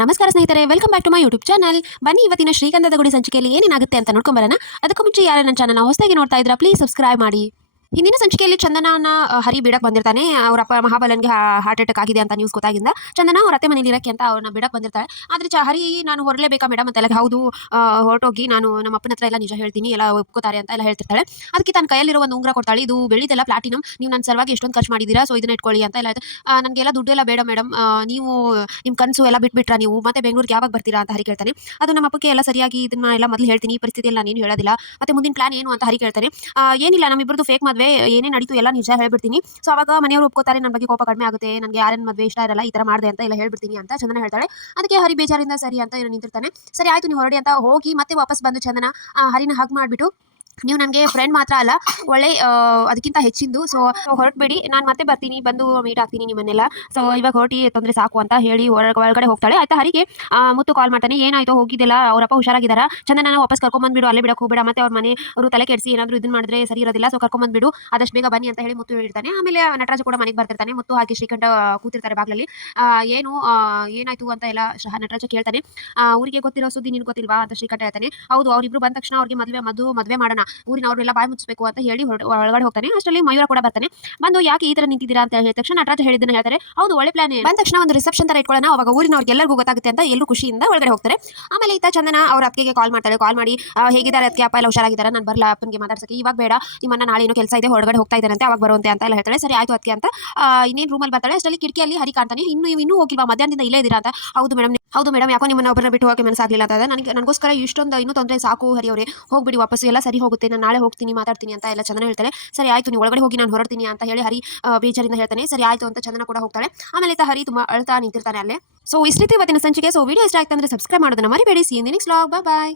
ನಮಸ್ಕಾರ ಸ್ನೇಹಿತರೆ, welcome back to my YouTube channel. ಬನ್ನಿ ಇವತ್ತಿನ ಶ್ರೀಗಂಧದ ಗುಡಿ ಸಂಚಿಕೆಯಲ್ಲಿ ಏನೇನಾಗುತ್ತೆ ಅಂತ ನೋಡ್ಕೊಂಬರೋಣ. ಅದಕ್ಕೂ ಮುಂಚೆ ಯಾರು ನನ್ನ ಚಾನಲ್ನ ಹೊಸದಾಗಿ ನೋಡ್ತಾ ಇದ್ದೀರಾ, ಪ್ಲೀಸ್ ಸಬ್ಸ್ಕ್ರೈಬ್ ಮಾಡಿ. ಹಿಂದಿನ ಸಂಚಿಕೆಯಲ್ಲಿ ಚಂದನನ ಹರಿ ಬಿಡಕ್ಕೆ ಬಂದಿರ್ತಾನೆ. ಅವರಪ್ಪ ಮಹಾಬಲನ್ಗೆ ಹಾರ್ಟ್ ಅಟ್ಯಾಕ್ ಆಗಿದೆ ಅಂತ ನ್ಯೂಸ್ ಗೊತ್ತಾಗಿಂದ ಚಂದನ ಅವ್ರ ಅತ್ತೆ ಮನೇಲಿ ಇರಕ್ಕೆ ಅಂತ ಅವ್ರನ್ನ ಬಿಡಕ್ಕೆ ಬಂದಿರ್ತಾಳೆ. ಆದರೆ ಹರಿ ನಾನು ಹೊರಲೇಬೇಕಾ ಮೇಡಮ್ ಅಂತೆಲ್ಲ, ಹೌದು ಹೊರಟೋಗಿ ನಾನು ನಮ್ಮ ಅಪ್ಪನ ಹತ್ರ ಎಲ್ಲ ನಿಜ ಹೇಳ್ತೀನಿ, ಎಲ್ಲ ಒಪ್ಕೋತಾರೆ ಅಂತ ಎಲ್ಲ ಹೇಳ್ತಿರ್ತಾಳೆ. ಅದಕ್ಕೆ ತನ್ನ ಕೈಯಲ್ಲಿರೋ ಒಂದು ಉಂಗುರ ಕೊಡ್ತಾಳೆ. ಇದು ಬೆಳ್ಳಿದೆಲ್ಲ ಪ್ಲಾಟಿನಮ್, ನೀವು ನನ್ನ ಸಲುವಾಗಿ ಎಷ್ಟೊಂದು ಖರ್ಚು ಮಾಡಿದ್ದೀರಾ, ಸೊ ಇದನ್ನ ಇಟ್ಕೊಳ್ಳಿ ಅಂತ ಎಲ್ಲ. ನನಗೆಲ್ಲ ದುಡ್ಡೆಲ್ಲ ಬೇಡ ಮೇಡಮ್, ನೀವು ನಿಮ್ಮ ಕನಸು ಎಲ್ಲ ಬಿಟ್ಬಿಟ್ರಾ ನೀವು, ಮತ್ತೆ ಬೆಂಗಳೂರಿಗೆ ಯಾವಾಗ ಬರ್ತೀರಾ ಅಂತ ಹರಿ ಕೇಳ್ತಾನೆ. ಅದು ನಮ್ಮ ಅಪ್ಪಕ್ಕೆ ಎಲ್ಲ ಸರಿಯಾಗಿ ಇದನ್ನ ಎಲ್ಲ ಮೊದಲು ಹೇಳ್ತೀನಿ, ಈ ಪರಿಸ್ಥಿತಿಯಲ್ಲಿ ನಾನು ಏನು ಹೇಳೋದಿಲ್ಲ, ಮತ್ತೆ ಮುಂದಿನ ಪ್ಲಾನ್ ಏನು ಅಂತ ಹರಿ ಕೇಳ್ತಾನೆ. ಏನಿಲ್ಲ, ನಮ್ಮಿಬ್ಬರದು ಫೇಕ್ ಮದುವೆ, ಏನೇ ನಡೀತು ಎಲ್ಲ ನಿಜ ಹೇಳ್ಬಿಡ್ತೀನಿ. ಸೊ ಅವಾಗ ಮನೆಯವರು ಒಪ್ಕೋತಾರೆ, ನನ್ನ ಬಗ್ಗೆ ಕೋಪ ಕಡಿಮೆ ಆಗುತ್ತೆ, ನನಗೆ ಯಾರನ್ನ ಮದುವೆ ಇಷ್ಟ ಇರಲ್ಲ, ಈ ಥರ ಮಾಡಿದೆ ಅಂತ ಎಲ್ಲ ಹೇಳ್ಬಿಡ್ತೀನಿ ಅಂತ ಚಂದನ ಹೇಳ್ತಾಳೆ. ಅದಕ್ಕೆ ಹರಿ ಬೇಜಾರಿಂದ ಸರಿ ಅಂತ ಏನೋ ನಿಂತಿರ್ತಾನೆ. ಸರಿ ಆಯ್ತು ನೀವು ಹೊರಡಿ ಅಂತ ಹೋಗಿ ಮತ್ತೆ ವಾಪಸ್ ಬಂದು ಚಂದನ ಹರಿನ ಹಗ್ ಮಾಡಿಬಿಟ್ಟು, ನೀವು ನನಗೆ ಫ್ರೆಂಡ್ ಮಾತ್ರ ಅಲ್ಲ, ಒಳ್ಳೆ ಅದಕ್ಕಿಂತ ಹೆಚ್ಚಿಂದು, ಸೊ ಹೊರಟ್ಬಿಡಿ, ನಾನು ಮತ್ತೆ ಬರ್ತೀನಿ, ಬಂದು ಮೀಟ್ ಆಗ್ತೀನಿ ನಿಮ್ಮನ್ನೆಲ್ಲ, ಸೊ ಇವಾಗ ಹೊರಟಿ ತೊಂದರೆ ಸಾಕು ಅಂತ ಹೇಳಿ ಒಳಗಡೆ ಹೋಗ್ತಾಳೆ. ಆಯ್ತಾ ಹರಿಗೆ ಮುತ್ತು ಕಾಲ್ ಮಾಡ್ತಾನೆ. ಏನಾಯ್ತು, ಹೋಗಿದ್ದೆಲ್ಲ ಅವರಪ್ಪ ಹುಷಾರಾಗಿದ್ದಾರಾ, ಚಂದನ ವಾಪಸ್ ಕರ್ಕೊಂಬಂದ್ಬಿಡು, ಅಲ್ಲೇ ಬಿಡಕ್ಕೆ ಹೋಗಬೇಡ, ಮತ್ತೆ ಅವ್ರ ಮನೆ ಅವರು ತಲೆ ಕೆಡಿಸಿ ಏನಾದರೂ ಇದನ್ನ ಮಾಡಿದ್ರೆ ಸರಿ ಇರೋದಿಲ್ಲ, ಸೊ ಕರ್ಕೊಂಬಂದ್ಬಿಡು, ಆದಷ್ಟು ಬೇಗ ಬನ್ನಿ ಅಂತ ಹೇಳಿ ಮುತ್ತು ಹೇಳ್ತಾನೆ. ಆಮೇಲೆ ನಟರಾಜ ಕೂಡ ಮನೆಗೆ ಬರ್ತಿರ್ತಾನೆ. ಮುತ್ತು ಹಾಗೆ ಶ್ರೀಕಂಠ ಕೂತಿರ್ತಾರೆ ಬಾಗ್ಲಲ್ಲಿ. ಏನು ಏನಾಯ್ತು ಅಂತ ಎಲ್ಲ ನಟರಾಜ ಕೇಳ್ತಾನೆ. ಊರಿಗೆ ಗೊತ್ತಿರೋ ಸುದ್ದಿ ನಿನ್ಗೆ ಗೊತ್ತಿಲ್ವಾ ಅಂತ ಶ್ರೀಕಂಠ ಹೇಳ್ತಾನೆ. ಹೌದು, ಅವರಿಬ್ರು ಬಂದ ತಕ್ಷಣ ಅವ್ರಿಗೆ ಮದುವೆ ಮಾಡೋಣ, ಊರಿನವ್ರೆಲ್ಲ ಬಾಯಿ ಮುಚ್ಚಬೇಕು ಅಂತ ಹೇಳಿ ಒಳಗಡೆ ಹೋಗ್ತಾನೆ. ಅಷ್ಟರಲ್ಲಿ ಮಯೂರ ಕೂಡ ಬರ್ತಾನೆ. ಬಂದು ಯಾಕೆ ಈ ತರ ನಿಂತಿದ್ದೀರಾ ಅಂತ ಹೇಳಿದ ತಕ್ಷಣ ನಟರಾಜ ಹೇಳಿದ್ದನ್ನ ಹೇಳ್ತಾರೆ. ಹೌದು, ಒಳ್ಳೆ ಪ್ಲಾನ್. ಬಂದ ತಕ್ಷಣ ಒಂದು ರಿಸೆಪ್ಷನ್ ತರ ಇಟ್ಕೊಳ್ಳೋಣ, ಅವಾಗ ಊರಿನವ್ರಿಗೆ ಎಲ್ಲರಿಗೂ ಗೊತ್ತಾಗುತ್ತೆ ಅಂತ ಎಲ್ಲರೂ ಖುಷಿಯಿಂದ ಒಳಗಡೆ ಹೋಗ್ತಾರೆ. ಆಮೇಲೆ ಈತ ಚಂದನ ಅವ್ರ ಅತ್ತಿಗೆ ಕಾಲ್ ಮಾಡ್ತಾಳೆ. ಕಾಲ್ ಮಾಡಿ ಹೇಗಿದ್ದಾರೆ ಅದಕ್ಕೆ, ಅಪ್ಪ ಎಲ್ಲ ಹುಷಾರಾಗಿದ್ದಾರೆ, ನಾನು ಬರಲ್ಲ ಅಪ್ಪನಿಗೆ ಮಾತಾಡ್ಸಕ್ಕೆ, ಇವಾಗ ಬೇಡ, ನಿಮ್ಮನ್ನ ನಾಳೆ ಏನೋ ಕೆಲಸ ಇದೆ ಹೊರಗಡೆ ಹೋಗ್ತಾ ಇದ್ದಾರಂತೆ, ಅವಾಗ ಬರುವಂತೆ ಅಂತ ಎಲ್ಲ ಹೇಳ್ತಾಳೆ. ಸರಿ ಆಯ್ತು ಅದಕ್ಕೆ ಅಂತ ಇನ್ನೇನು ರೂಮಲ್ಲಿ ಬರ್ತಾಳೆ. ಅಷ್ಟರಲ್ಲಿ ಕಿಟಕಿಯಲ್ಲಿ ಹರಿ ಕಾಣ್ತಾನೆ. ಇನ್ನೂ ಹೋಗಿಲ್ವಾ, ಮಧ್ಯಾಹ್ನದಿಂದ ಇಲ್ಲೇ ಇದ್ದೀರಾ ಅಂತ. ಹೌದು ಮೇಡಮ್, ಯಾಕೋ ನಿಮ್ಮನ್ನ ಒಬ್ಬರನ್ನ ಬಿಟ್ಟು ಹೋಗಕ್ಕೆ ಮನಸ್ಸಾಗಲಿಲ್ಲ ಅಂತ. ನನಗೋಸ್ಕರ ಇಷ್ಟೊಂದು ಇನ್ನೂ ತೊಂದರೆ ಸಾಕು ಹರಿ ಅವರೇ, ಹೋಗ್ಬಿಡಿ ವಾಪಸ್, ಎಲ್ಲ ಸರಿ ಹೋಗುತ್ತೆ, ನಾನು ನಾಳೆ ಹೋಗ್ತೀನಿ ಮಾತಾಡ್ತೀನಿ ಅಂತ ಎಲ್ಲ ಚಂದನ ಹೇಳ್ತಾಳೆ. ಸರಿ ಆಯ್ತು, ನೀವು ಒಳಗಡೆ ಹೋಗಿ, ನಾನು ಹೊರಡ್ತೀನಿ ಅಂತ ಹೇಳಿ ಹರಿ ಬೇಜಾರಿಂದ ಹೇಳ್ತಾನೆ. ಸರಿ ಆಯ್ತು ಅಂತ ಚಂದನ ಕೂಡ ಹೋಗ್ತಾಳೆ. ಆಮೇಲೆ ಹರಿ ತುಂಬಾ ಅಳ್ತಾ ನಿಂತಿರ್ತಾನೆ ಅಲ್ಲೇ. ಸೊ ಇಷ್ಟಿತ್ತು ಇವತ್ತಿನ ಸಂಚಿಕೆ. ಸೊ ವಿಡಿಯೋ ಇಷ್ಟ ಆಯ್ತು ಅಂದ್ರೆ ಸಬ್ಸ್ಕ್ರೈಬ್ ಮಾಡೋದನ್ನ ಮರಿಬೇಡಿ. See you in the next vlog. Bye.